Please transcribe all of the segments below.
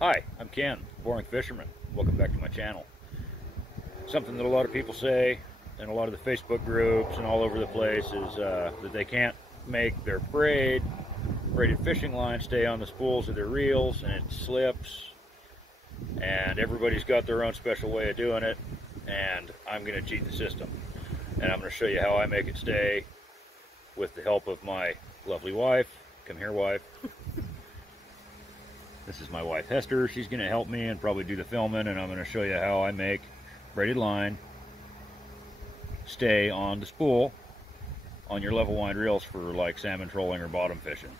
Hi, I'm Ken, Boring Fisherman. Welcome back to my channel. Something that a lot of people say in a lot of the Facebook groups and all over the place is that they can't make their braided fishing line stay on the spools of their reels, and it slips, and everybody's got their own special way of doing it, and I'm going to cheat the system. And I'm going to show you how I make it stay with the help of my lovely wife. Come here, wife. This is my wife, Hester. She's going to help me and probably do the filming, and I'm going to show you how I make braided line stay on the spool on your level wind reels for like salmon trolling or bottom fishing.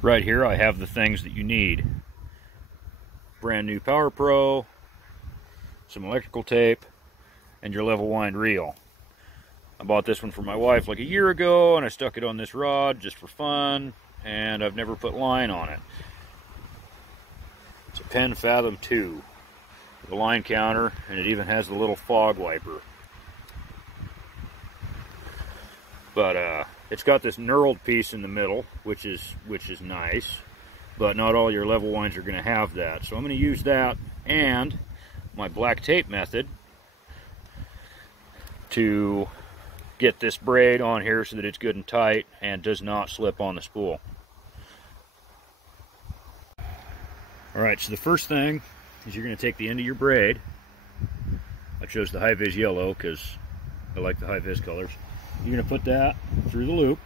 Right here I have the things that you need. Brand new Power Pro, some electrical tape, and your level wind reel. I bought this one for my wife like a year ago, and I stuck it on this rod just for fun, and I've never put line on it. It's a Penn Fathom 2 with a line counter, and it even has the little fog wiper. But it's got this knurled piece in the middle, which is nice, but not all your level winds are going to have that. So I'm going to use that and my black tape method to get this braid on here so that it's good and tight and does not slip on the spool. Alright, so the first thing is you're going to take the end of your braid. I chose the high-vis yellow because I like the high-vis colors. You're going to put that through the loop,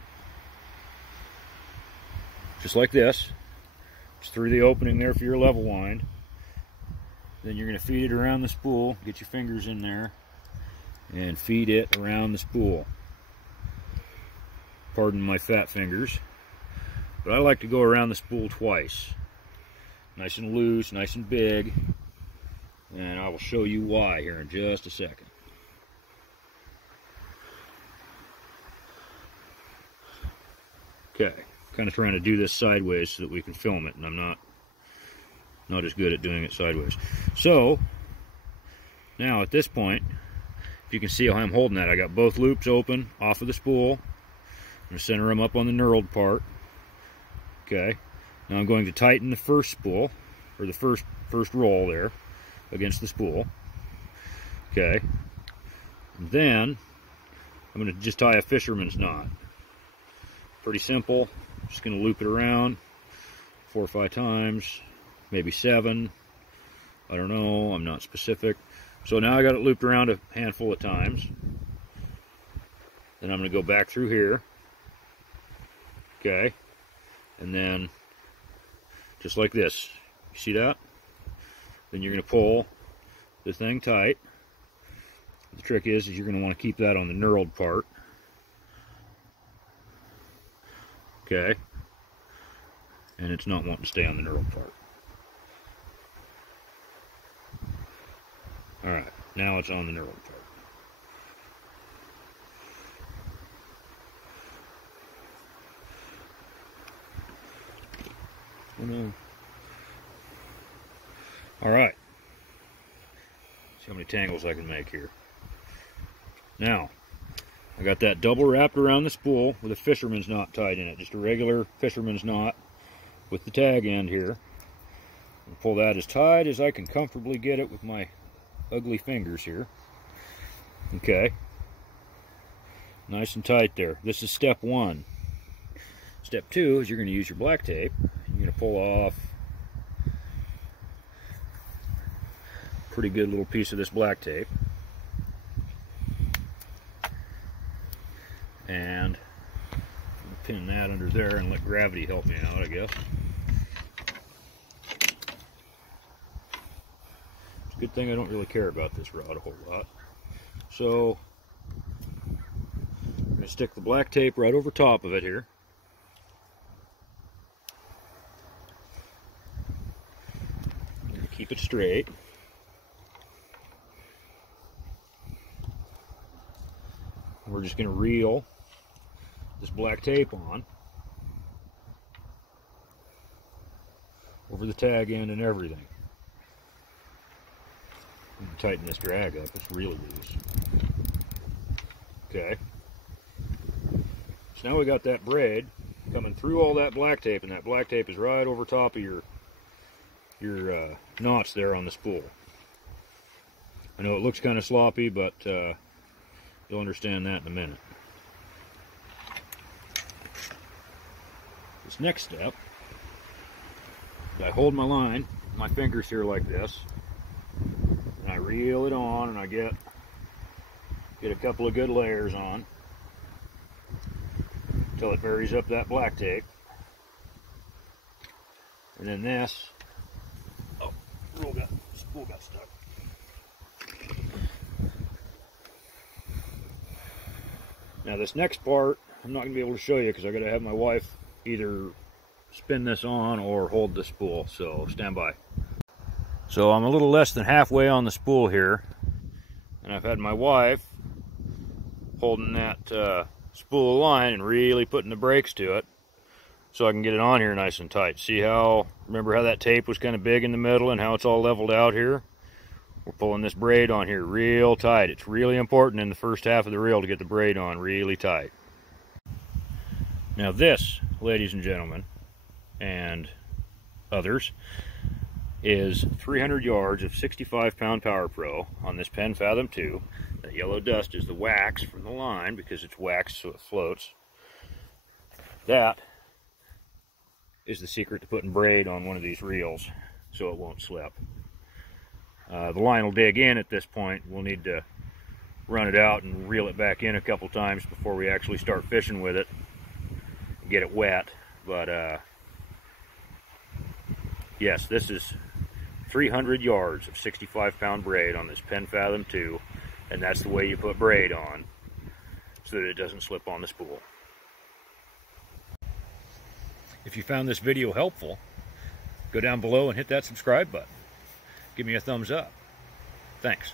just like this. Just through the opening there for your level wind. Then you're going to feed it around the spool. Get your fingers in there and feed it around the spool. Pardon my fat fingers, but I like to go around the spool twice. Nice and loose, nice and big, and I will show you why here in just a second. Okay, kind of trying to do this sideways so that we can film it, and I'm not as good at doing it sideways. So now at this point, if you can see how I'm holding that, I got both loops open off of the spool. I'm going to center them up on the knurled part. Okay, now I'm going to tighten the first spool, or the first roll there, against the spool. Okay, and then I'm going to just tie a fisherman's knot. Pretty simple. Just going to loop it around 4 or 5 times, maybe 7. I don't know, I'm not specific. So now I got it looped around a handful of times. Then I'm going to go back through here. Okay, and then just like this. You see that? Then you're going to pull the thing tight. The trick is you're going to want to keep that on the knurled part. Okay, and it's not wanting to stay on the knurled part. Alright, now it's on the knurled part. Oh no. Alright. See how many tangles I can make here. Now, I got that double wrapped around the spool with a fisherman's knot tied in it. Just a regular fisherman's knot with the tag end here. I'll pull that as tight as I can comfortably get it with my ugly fingers here. Okay. Nice and tight there. This is step 1. Step 2 is you're going to use your black tape. You're going to pull off a pretty good little piece of this black tape. And pin that under there and let gravity help me out, I guess. It's a good thing I don't really care about this rod a whole lot. So I'm going to stick the black tape right over top of it here. Keep it straight. We're just going to reel this black tape on over the tag end and everything. Tighten this drag up, it's really loose. Okay. So now we got that braid coming through all that black tape, and that black tape is right over top of your your knots there on the spool. I know it looks kind of sloppy, but you'll understand that in a minute. This next step, I hold my line, my fingers here like this, and I reel it on, and I get a couple of good layers on until it buries up that black tape. And then this, oh, spool got stuck. Now this next part, I'm not going to be able to show you because I got to have my wife either spin this on or hold the spool, so stand by. So I'm a little less than halfway on the spool here, and I've had my wife holding that spool of line and really putting the brakes to it so I can get it on here nice and tight. See how, remember how that tape was kind of big in the middle and how it's all leveled out here? We're pulling this braid on here real tight. It's really important in the first half of the reel to get the braid on really tight. Now this, ladies and gentlemen, and others, is 300 yards of 65-pound Power Pro on this Penn Fathom 2. That yellow dust is the wax from the line because it's wax so it floats. That is the secret to putting braid on one of these reels so it won't slip. The line will dig in at this point. We'll need to run it out and reel it back in a couple times before we actually start fishing with it and get it wet. But yes, this is 300 yards of 65-pound braid on this Penn Fathom 2, and that's the way you put braid on so that it doesn't slip on the spool. If you found this video helpful, go down below and hit that subscribe button. Give me a thumbs up. Thanks.